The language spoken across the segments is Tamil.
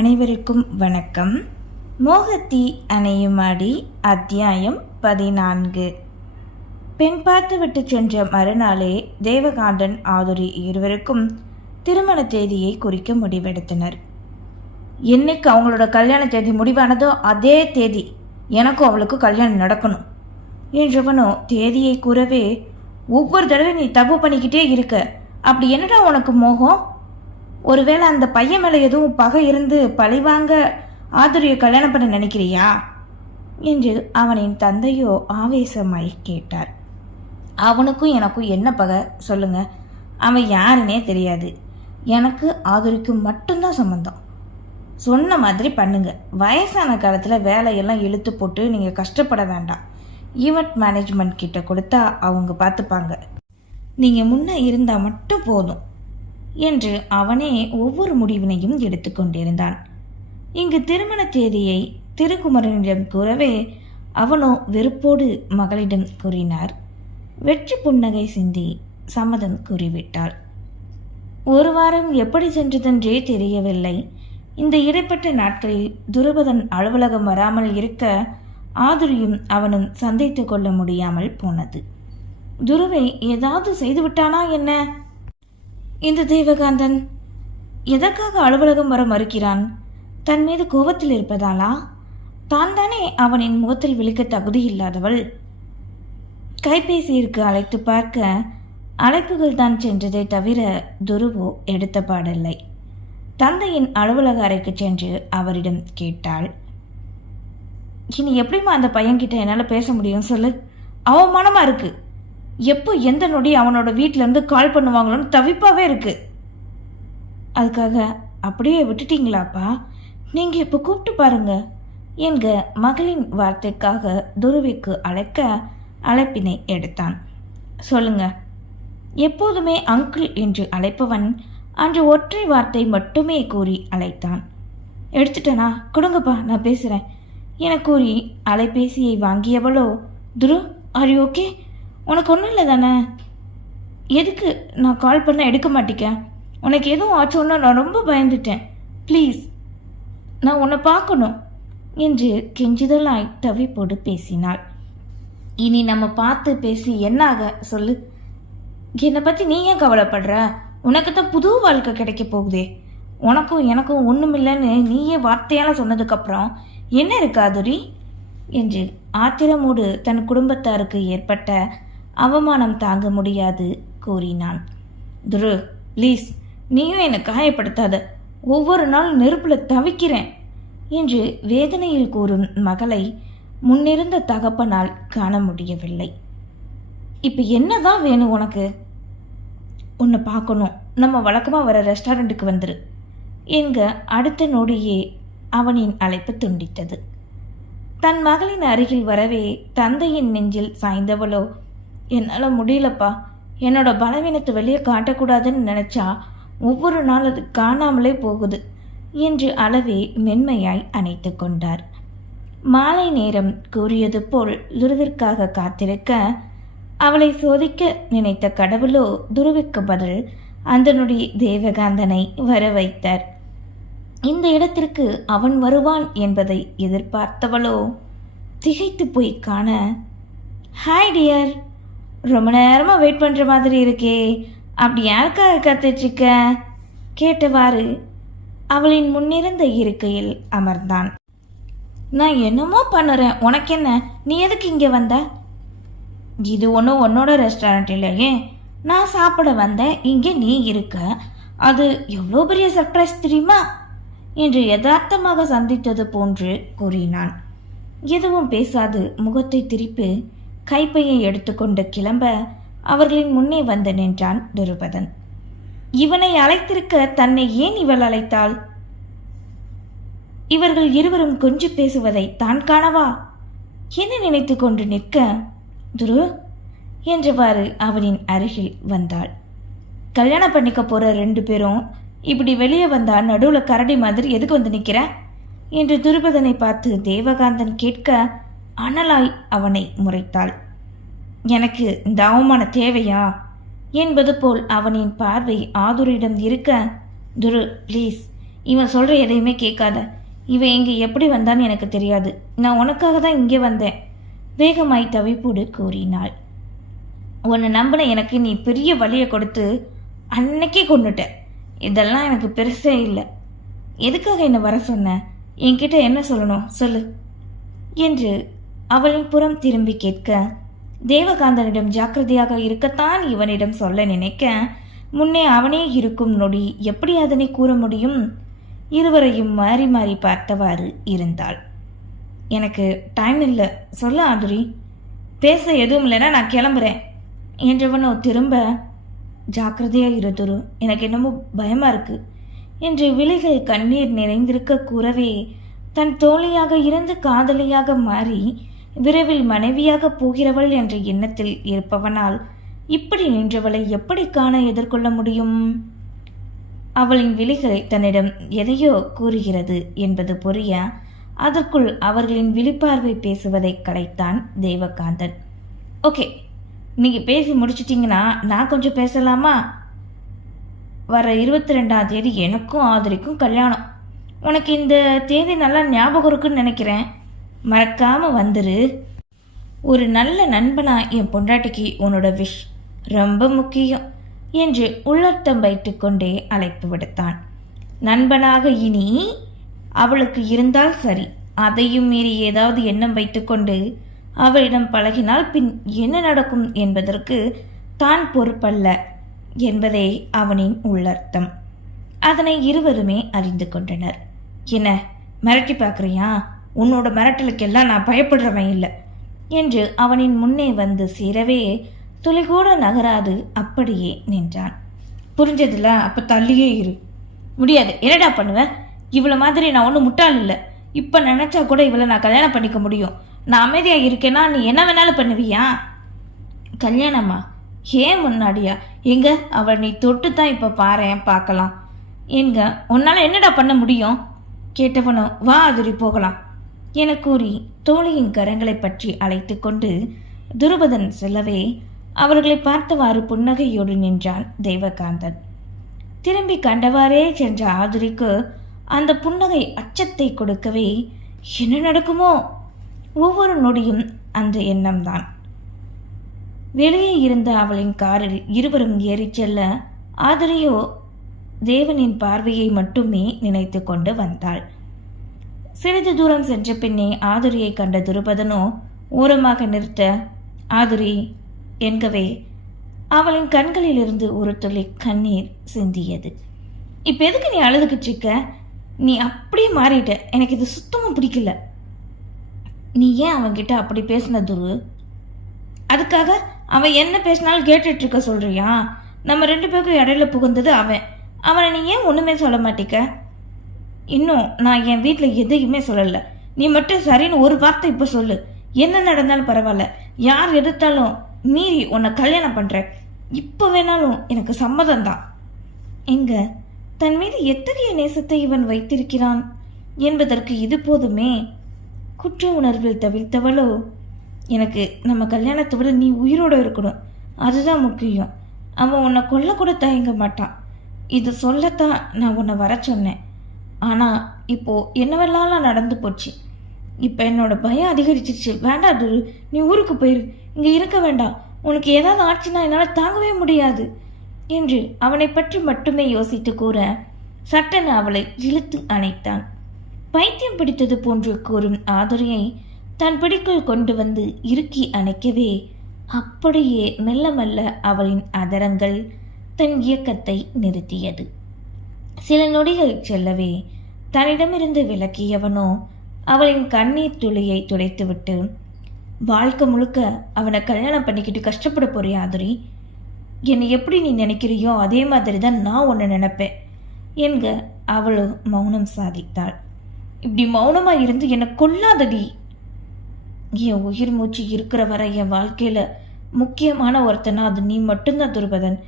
அனைவருக்கும் வணக்கம். மோகத்தி அணையுமாடி அத்தியாயம் பதினான்கு. பெண் பார்த்து விட்டு சென்ற மறுநாளே தேவகாந்தன் ஆதுரி இருவருக்கும் திருமண தேதியை குறிக்க முடிவெடுத்தனர். என்னைக்கு அவங்களோட கல்யாண தேதி முடிவானதோ அதே தேதி எனக்கும் அவளுக்கும் கல்யாணம் நடக்கணும் என்றவனோ தேதியை கூறவே ஒவ்வொரு தடவை நீ தப்பு பண்ணிக்கிட்டே இருக்க. அப்படி என்னடா உனக்கு மோகம்? ஒருவேளை அந்த பையன் மேலே எதுவும் பகை இருந்து பழிவாங்க ஆதுரியை கல்யாணம் பண்ண நினைக்கிறியா? என்று அவனின் தந்தையோ ஆவேசமாய் கேட்டார். அவனுக்கும் எனக்கும் என்ன பகை? சொல்லுங்க. அவன் யாருன்னே தெரியாது. எனக்கு ஆதுரிக்கும் மட்டும்தான் சம்மந்தம் சொன்ன மாதிரி பண்ணுங்க. வயசான காலத்தில் வேலையெல்லாம் இழுத்து போட்டு நீங்கள் கஷ்டப்பட வேண்டாம். ஈவெண்ட் மேனேஜ்மெண்ட் கிட்ட கொடுத்தா அவங்க பார்த்துப்பாங்க. நீங்கள் முன்னே இருந்தால் மட்டும் போதும். என்று அவனே ஒவ்வொரு முடிவினையும் எடுத்துக்கொண்டிருந்தான் இங்கு திருமண தேதியை திருக்குமரனிடம் கூறவே அவனோ வெறுப்போடு மகளிடம் கூறினார். வெற்றி புன்னகை சிந்தி சம்மதம் கூறிவிட்டாள். ஒரு வாரம் எப்படி சென்றதென்றே தெரியவில்லை. இந்த இடைப்பட்ட நாட்களில் துருபதன் அலுவலகம் வராமல் இருக்க ஆதுரியும் அவனும் சந்தித்து கொள்ள முடியாமல் போனது. துருவை ஏதாவது செய்துவிட்டானா என்ன? இந்த தேவகாந்தன் எதற்காக அலுவலகம் வர மறுக்கிறான்? தன் மீது கோபத்தில் இருப்பதாலா? தான் தானே அவனின் முகத்தில் விழிக்க தகுதி இல்லாதவள். கைபேசியிற்கு அழைத்து பார்க்க அழைப்புகள் தான் சென்றதை தவிர துருவோ எடுத்த பாடில்லை. தந்தையின் அலுவலக அறைக்கு சென்று அவரிடம் கேட்டாள். இனி எப்படிம்மா அந்த பையன்கிட்ட என்னால் பேச முடியும் சொல்லு? அவமானமாக இருக்குது எப்போ எந்த நொடி அவனோட வீட்டிலேருந்து கால் பண்ணுவாங்களோன்னு தவிப்பாவே இருக்குது அதுக்காக அப்படியே விட்டுட்டீங்களாப்பா? நீங்கள் இப்போ கூப்பிட்டு பாருங்க. என்க மகளின் வார்த்தைக்காக துருவிக்கு அழைக்க அழைப்பினை எடுத்தான். சொல்லுங்க. எப்போதுமே அங்கிள் என்று அழைப்பவன் அன்று ஒற்றை வார்த்தை மட்டுமே கூறி அழைத்தான். எடுத்துட்டேனா? கொடுங்கப்பா நான் பேசுகிறேன் என கூறி அலைபேசியை வாங்கியவளோ துரு ஆர் ஓகே உனக்கு ஒன்றும் இல்லை தானே? எதுக்கு நான் கால் பண்ண எடுக்க மாட்டேங்க உனக்கு எதுவும் ஆச்சோன்னா நான் ரொம்ப பயந்துட்டேன். ப்ளீஸ் நான் உன்னை பார்க்கணும் என்று கெஞ்சுதலாய் தவிப்போடு பேசினாள். இனி நம்ம பார்த்து பேசி என்னாக சொல்லு? என்னை பற்றி நீ ஏன் கவலைப்படுற? உனக்கு தான் புது வாழ்க்கை கிடைக்க போகுதே. உனக்கும் எனக்கும் ஒன்றுமில்லைன்னு நீயே வார்த்தையால் சொன்னதுக்கப்புறம் என்ன இருக்கு ஆதுரி? என்று ஆத்திரமோடு தன் குடும்பத்தாருக்கு ஏற்பட்ட அவமானம் தாங்க முடியாது கூறினான் துரு ப்ளீஸ் நீயும் என்னை காயப்படுத்தாத. ஒவ்வொரு நாள் நெருப்பில் தவிக்கிறேன் என்று வேதனையில் கூறும் மகளை முன்னிருந்த தகப்பனால் காண முடியவில்லை. இப்போ என்னதான் வேணும் உனக்கு? உன்னை பார்க்கணும். நம்ம வழக்கமாக வர ரெஸ்டாரண்ட்டுக்கு வந்துரு எங்க அடுத்த நொடியே அவனின் அழைப்பு துண்டித்தது. தன் மகளின் அருகில் வரவே தந்தையின் நெஞ்சில் சாய்ந்தவளோ என்னால் முடியலப்பா. என்னோட பலவீனத்தை வெளியே காட்டக்கூடாதுன்னு நினச்சா ஒவ்வொரு நாள் அது காணாமலே போகுது என்று அளவே மென்மையாய் அணைத்து கொண்டார். மாலை நேரம் கூறியது போல் துருவிற்காக காத்திருக்க அவளை சோதிக்க நினைத்த கடவுளோ துருவிற்கு பதில் அந்தனுடைய தேவகாந்தனை வர வைத்தார். இந்த இடத்திற்கு அவன் வருவான் என்பதை எதிர்பார்த்தவளோ திகைத்து போய் காண ஹாய் டியர்! ரொம்ப நேரமாக வெயிட் பண்ணுற மாதிரி இருக்கே. அப்படி யாருக்காக கத்துட்ருக்க? கேட்டவாறு அவளின் முன்னிருந்த இருக்கையில் அமர்ந்தான். நான் என்னமோ பண்ணுறேன். உனக்கு என்ன நீ எதுக்கு இங்கே வந்த? இது ஒன்றும் உன்னோட ரெஸ்டாரண்ட் இல்லையே. நான் சாப்பிட வந்தேன் இங்கே நீ இருக்க. அது எவ்வளோ பெரிய சர்ப்ரைஸ் தெரியுமா? என்று யதார்த்தமாக சந்தித்தது போன்று கூறினான். எதுவும் பேசாது. முகத்தை திருப்பி கைப்பையை எடுத்துக்கொண்டு கிளம்ப அவர்களின் முன்னே வந்து நின்றான் துருபதன். இவனை அழைத்திருக்க தன்னை ஏன் இவள் அழைத்தாள்? இவர்கள் இருவரும் கொஞ்சி பேசுவதை தான் காணவா? என்ன நினைத்து கொண்டு நிற்க? துரு என்றவாறு அவனின் அருகில் வந்தாள். கல்யாணம் பண்ணிக்க போற ரெண்டு பேரும் இப்படி வெளியே வந்தா நடுவில் கரடி மாதிரி எதுக்கு வந்து நிற்கிற என்று துருபதனை பார்த்து தேவகாந்தன் கேட்க அனலாய் அவனை முறைத்தாள். எனக்கு இந்த அவமானம் தேவையா? என்பது போல் அவனின் பார்வை ஆதுரிடம் இருக்க துரு ப்ளீஸ் இவன் சொல்கிற எதையுமே கேட்காத. இவன் இங்கே எப்படி வந்தான்னு எனக்கு தெரியாது. நான் உனக்காக தான் இங்கே வந்தேன். வேகமாய் தவிப்போடு கூறினாள். உன்னை நம்பின எனக்கு நீ பெரிய வழியை கொடுத்து அன்னைக்கே கொண்டுட்ட இதெல்லாம் எனக்கு பெருசே இல்லை. எதுக்காக என்னை வர சொன்ன? என்கிட்ட என்ன சொல்லணும்? சொல்லு. என்று அவளின் புறம் திரும்பி கேட்க தேவகாந்தனிடம் ஜாக்கிரதையாக இருக்கத்தான் இவனிடம் சொல்ல நினைக்க முன்னே அவனே இருக்கும் நொடி எப்படி அதனை கூற முடியும்? இருவரையும் மாறி மாறி பார்த்தவாறு இருந்தாள். எனக்கு டைம் இல்லை. சொல்ல ஆதுரி. பேச எதுவும் இல்லைன்னா நான் கிளம்புறேன். என்றவனோ திரும்ப ஜாக்கிரதையாக இருதுரு எனக்கு என்னமோ பயமாக இருக்கு. என்று விழிகள் கண்ணீர் நிறைந்திருக்க கூறவே தன் தோழியாக இருந்து காதலியாக மாறி விரைவில் மனைவியாக போகிறவள் என்ற எண்ணத்தில் இருப்பவனால் இப்படி நின்றவளை எப்படி காண எதிர்கொள்ள முடியும்? அவளின் விழிகள் தன்னிடம் எதையோ கூறுகிறது என்பது புரிய அதற்குள் அவர்களின் விழிப்பார்வை பேசுவதை கலைத்தான் தேவகாந்தன். ஓகே நீங்கள் பேசி முடிச்சிட்டிங்கன்னா நான் கொஞ்சம் பேசலாமா? வர இருபத்தி ரெண்டாம் தேதி எனக்கும் ஆதரிக்கும் கல்யாணம். உனக்கு இந்த தேதி நல்லா ஞாபகம் இருக்குன்னு நினைக்கிறேன். மறக்காம வந்துரு. ஒரு நல்ல நண்பனா என் பொண்டாட்டிக்கு உன்னோட விஷ் ரொம்ப முக்கியம் என்று உள்ளர்த்தம் வைத்துக்கொண்டே அழைப்பு விடுத்தான். நண்பனாக இனி அவளுக்கு இருந்தால் சரி. அதையும் மீறி ஏதாவது எண்ணம் வைத்துக்கொண்டு அவளிடம் பழகினால் பின் என்ன நடக்கும் என்பதற்கு தான் பொறுப்பல்ல என்பதே அவனின் உள்ளர்த்தம். அதனை இருவருமே அறிந்து கொண்டனர். என்ன மிரட்டி பார்க்குறியா? உன்னோட மிரட்டலுக்கெல்லாம் நான் பயப்படுறவன் இல்லை என்று அவனின் முன்னே வந்து சேரவே துளிகூட நகராது அப்படியே நின்றான். புரிஞ்சதில்ல அப்போ தள்ளியே இரு. முடியாது. என்னடா பண்ணுவேன் இவ்வளோ மாதிரி நான் ஒன்றும் முட்டாள் இல்லை. இப்போ நினச்சா கூட இவளை நான் கல்யாணம் பண்ணிக்க முடியும். நான் அமைதியாக இருக்கேன்னா நீ என்ன வேணாலும் பண்ணுவியா? கல்யாணமா? ஏன் முன்னாடியா? எங்க? அவள் நீ தொட்டு தான் இப்போ பாரேன் பார்க்கலாம். எங்க? உன்னால் என்னடா பண்ண முடியும்? கேட்டவனும் வா அதுரி போகலாம். என கூறி தோழியின் கரங்களை பற்றி அழைத்து கொண்டு துருபதன் செல்லவே அவர்களை பார்த்தவாறு புன்னகையோடு நின்றான் தேவகாந்தன். திரும்பி கண்டவாறே சென்ற ஆதுரிக்கு அந்த புன்னகை அச்சத்தை கொடுக்கவே என்ன நடக்குமோ? ஒவ்வொரு நொடியும் அந்த எண்ணம்தான். வெளியே இருந்த அவளின் காரில் இருவரும் ஏறிச் செல்ல ஆதிரியோ தேவனின் பார்வையை மட்டுமே நினைத்து கொண்டு வந்தாள். சிறிது தூரம் சென்ற பின்னே ஆதுரியை கண்ட துருபதனோ ஓரமாக நிறுத்த ஆதுரி என்கவே அவளின் கண்களிலிருந்து ஒரு துளி கண்ணீர் சிந்தியது. இப்போ எதுக்கு நீ அழுதுகிட்டு இருக்க? நீ அப்படியே மாறிட்ட. எனக்கு இது சுத்தமாக பிடிக்கல. நீ ஏன் அவன்கிட்ட அப்படி பேசின துரு? அதுக்காக அவன் என்ன பேசினாலும் கேட்டுட்டு இருக்க சொல்றியா? நம்ம ரெண்டு பேருக்கும் இடையில புகுந்தது அவன். அவனை நீ ஏன் ஒன்றுமே சொல்ல மாட்டிக்க? இன்னும் நான் என் வீட்டில் எதையுமே சொல்லலை. நீ மட்டும் சரின்னு ஒரு வார்த்தை இப்போ சொல்லு. என்ன நடந்தாலும் பரவாயில்ல. யார் எடுத்தாலும் மீறி உன்னை கல்யாணம் பண்ணுறேன் இப்போ வேணாலும் எனக்கு சம்மதம் தான். எங்க? தன் மீது எத்தகைய நேசத்தை இவன் வைத்திருக்கிறான்? என்பதற்கு இது போதுமே. குற்ற உணர்வில் தவிர்த்தவளோ எனக்கு நம்ம கல்யாணத்தை விட நீ உயிரோடு இருக்கணும். அதுதான் முக்கியம். அவன் உன்னை கொல்லக்கூட தயங்க மாட்டான். இது சொல்லத்தான் நான் உன்னை வர சொன்னேன். ஆனால் இப்போது என்னவெல்லாம் நடந்து போச்சு? இப்போ என்னோட பயம் அதிகரிச்சிருச்சு. வேண்டாம் துரு. நீ ஊருக்கு போயிரு. இங்கே இருக்க வேண்டாம். உனக்கு ஏதாவது ஆச்சுன்னா என்னால் தாங்கவே முடியாது என்று அவனை பற்றி மட்டுமே யோசித்து கூற சட்டென அவளை இழுத்து அணைத்தான். பைத்தியம் பிடித்தது போன்று கூறும் ஆதுரையை தன் பிடிக்குள் கொண்டு வந்து இறுக்கி அணைக்கவே அப்படியே மெல்ல மெல்ல அவளின் அதரங்கள் தன் இயக்கத்தை நிறுத்தியது. சில நொடிகள் செல்லவே தன்னிடமிருந்து விலக்கியவனோ அவளின் கண்ணீர் துளியை துடைத்துவிட்டு வாழ்க்கை முழுக்க அவனை கல்யாணம் பண்ணிக்கிட்டு கஷ்டப்பட போறியா ஆதுரி? என்னை எப்படி நீ நினைக்கிறியோ அதே மாதிரி தான் நான் ஒன்று நினைப்பேன் என்க அவளும் மௌனம் சாதித்தாள். இப்படி மௌனமாக இருந்து என்னை கொல்லாதடி. என் உயிர் மூச்சு இருக்கிற வரை என் வாழ்க்கையில் முக்கியமான ஒருத்தனா அது நீ மட்டும்தான் துருபதன்.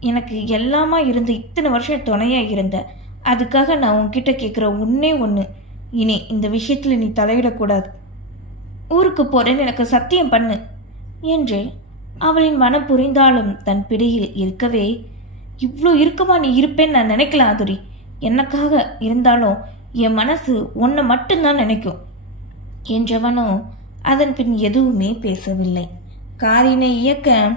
எனக்கு எல்லாமா இருந்து இத்தனை வருஷம் துணையாக இருந்த. அதுக்காக நான் உன்கிட்ட கேட்குற ஒன்றே ஒன்று இனி இந்த விஷயத்தில் நீ தலையிடக்கூடாது. ஊருக்கு போகிறேன்னு எனக்கு சத்தியம் பண்ணு என்று அவளின் மனம் புரிந்தாலும் தன் பிடியில் இருக்கவே இவ்வளோ இருக்கமா நீ இருப்பேன்னு நான் நினைக்கல ஆதுரி. எனக்காக இருந்தாலும் என் மனசு உன்னை மட்டும்தான் நினைக்கும். என்றவனோ அதன் பின் எதுவுமே பேசவில்லை. காரினை இயக்க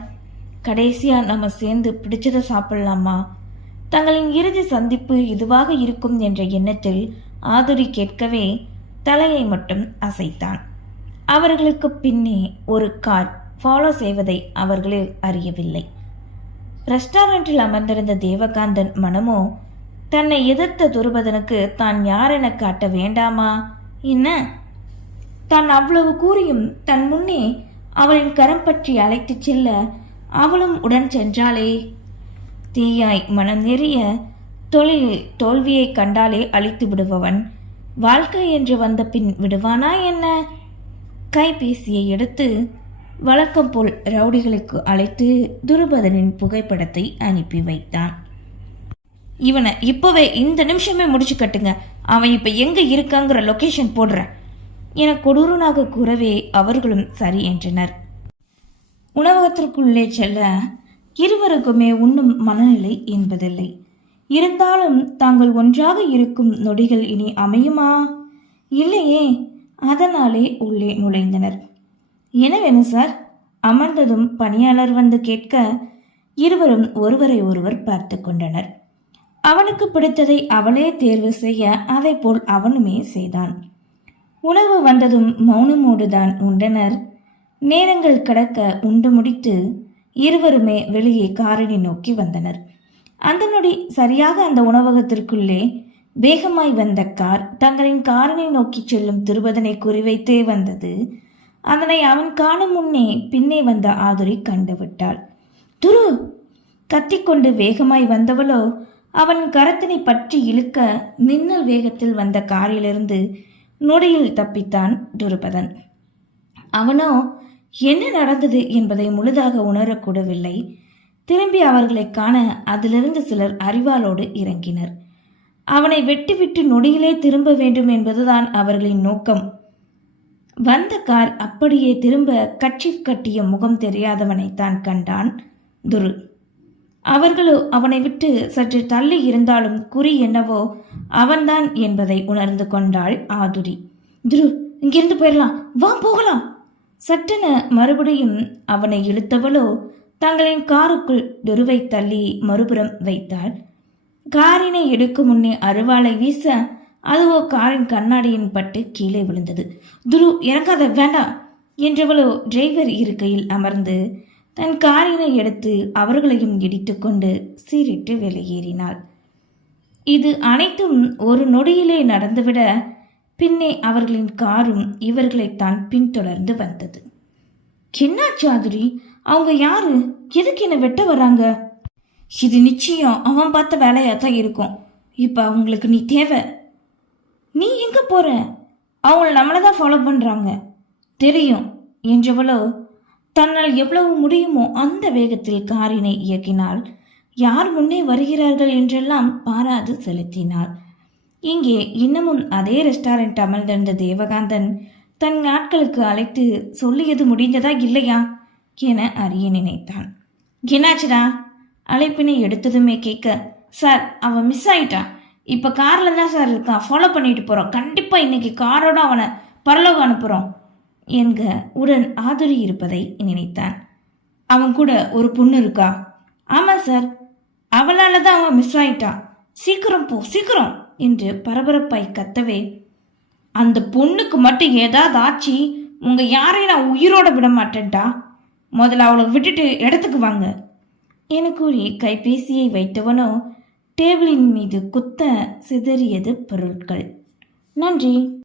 கடைசியாக நம்ம சேர்ந்து பிடிச்சதை சாப்பிடலாமா? தங்களின் இறுதி சந்திப்பு இதுவாக இருக்கும் என்ற எண்ணத்தில் ஆதுரி கேட்கவே தலையை மட்டும் அசைத்தான். அவர்களுக்கு பின்னே ஒரு கார் ஃபாலோ செய்வதை அவர்களே அறியவில்லை. ரெஸ்டாரண்டில் அமர்ந்திருந்த தேவகாந்தன் மனமோ தன்னை எதிர்த்த துருபதனுக்கு தான் யாரென காட்ட வேண்டாமா? என்ன? தான் அவ்வளவு கூறியும் தன் முன்னே அவளின் கரம் பற்றி அழைத்துச் செல்ல அவளும் உடன் சென்றாளே. தீயாய் மனம் நெறிய தொழிலில் தோல்வியை கண்டாலே அழித்து விடுபவன். வாழ்க்கை என்று வந்த பின் விடுவானா என்ன? கைபேசியை எடுத்து வழக்கம் போல் ரவுடிகளுக்கு அழைத்து துருபதனின் புகைப்படத்தை அனுப்பி வைத்தான். இவனை இப்போவே இந்த நிமிஷமே முடிச்சு கட்டுங்க. அவன் இப்போ எங்கே இருக்காங்கிற லொக்கேஷன் போடுறேன். என கொடூரனாக கூறவே அவர்களும் சரி என்றனர். உணவகத்திற்குள்ளே செல்ல இருவருக்குமே உண்ணும் மனநிலை என்பதில்லை. இருந்தாலும் தாங்கள் ஒன்றாக இருக்கும் நொடிகள் இனி அமையுமா? இல்லையே அதனாலே உள்ளே நுழைந்தனர். என்ன வேணும் சார்? அமர்ந்ததும் பணியாளர் வந்து கேட்க இருவரும் ஒருவரை ஒருவர் பார்த்து கொண்டனர். அவனுக்கு பிடித்ததை அவளே தேர்வு செய்ய அதைப்போல் அவனுமே செய்தான். உணவு வந்ததும் மௌனமோடுதான் உண்டனர். நேரங்கள் கடக்க உண்டு முடித்து இருவருமே வெளியே காரினை நோக்கி வந்தனர். அந்த நொடி சரியாக அந்த உணவகத்திற்குள்ளே வேகமாய் வந்த கார் தங்களின் காரனை நோக்கி செல்லும் திருபதனை குறிவைத்தே வந்தது. அதனை அவன் காணும் முன்னே பின்னே வந்த ஆதுரை கண்டுவிட்டாள். துரு! கத்திக்கொண்டு வேகமாய் வந்தவளோ அவன் கரத்தினை பற்றி இழுக்க மின்னல் வேகத்தில் வந்த காரிலிருந்து நொடியில் தப்பித்தான் துருபதன். அவனோ என்ன நடந்தது என்பதை முழுதாக உணரக்கூடவில்லை திரும்பி அவர்களை காண அதிலிருந்து சிலர் அறிவாளோடு இறங்கினர். அவனை வெட்டிவிட்டு நொடியிலே திரும்ப வேண்டும் என்பதுதான் அவர்களின் நோக்கம். வந்த கார் அப்படியே திரும்ப கட்சி கட்டிய முகம் தெரியாதவனைத்தான் கண்டான் துரு. அவர்களோ அவனை விட்டு சற்று தள்ளி இருந்தாலும் குறி என்னவோ அவன்தான் என்பதை உணர்ந்து கொண்டாள் ஆதுரி. துரு இங்கிருந்து போயிடலாம் வா போகலாம். சட்டென மறுபடியும் அவனை இழுத்தவளோ தங்களின் காருக்குள் துருவை தள்ளி மறுபுறம் வைத்தாள். காரினை எடுக்கும் முன்னே அருவாளை வீச அதுவோ காரின் கண்ணாடியின் பட்டு கீழே விழுந்தது. துரு இறங்காத வேண்டாம் என்றவளோ டிரைவர் இருக்கையில் அமர்ந்து தன் காரினை எடுத்து அவர்களையும் இடித்துக்கொண்டு சீரிட்டு வெளியேறினாள். இது அனைத்தும் ஒரு நொடியிலே நடந்துவிட பின்னே அவர்களின் காரும் இவர்களைத்தான் பின்தொடர்ந்து வந்தது. என்ன சாதுரி? அவங்க யாரு? எதுக்கு என்ன வெட்ட வராங்க இது நிச்சயம். அவன் பார்த்த வேலையா தான் இருக்கும். இப்போ அவங்களுக்கு நீ தேவை. நீ எங்க போற? அவங்க நம்மளை தான் ஃபாலோ பண்றாங்க. தெரியும். என்றவளோ தன்னால் எவ்வளவு முடியுமோ அந்த வேகத்தில் காரினை இயக்கினாள் யார் முன்னே வருகிறார்கள் என்றெல்லாம் பாராது செலுத்தினாள். இங்கே இன்னமும் அதே ரெஸ்டாரண்ட் அமர்ந்திருந்த தேவகாந்தன் தன் நாட்களுக்கு அழைத்து சொல்லியது முடிந்ததா இல்லையா என அறிய நினைத்தான். என்னாச்சுடா? அழைப்பினை எடுத்ததுமே கேட்க சார் அவன் மிஸ் ஆயிட்டான். இப்போ காரில் தான் சார் இருக்கான். ஃபாலோ பண்ணிட்டு போகிறோம் கண்டிப்பாக இன்னைக்கு காரோட அவனை பரலோகம் அனுப்புகிறோம் என்க உடன் ஆதுரி இருப்பதை நினைத்தான். அவன் கூட ஒரு பொண்ணு இருக்கா? ஆமாம் சார். அவளால் தான் அவன் மிஸ் ஆயிட்டான். சீக்கிரம் போ சீக்கிரம். என்று பரபரப்பாய் கத்தவே அந்த பொண்ணுக்கு மட்டும் ஏதாவது ஆச்சு? உங்க யாரையும் நான் உயிரோட விட மாட்டேன்டா முதல்ல அவளை விட்டுட்டு இடத்துக்கு வாங்க. என கூறி கைபேசியை வைத்தவனோ டேபிளின் மீது குத்த சிதறியது பொருட்கள். நன்றி.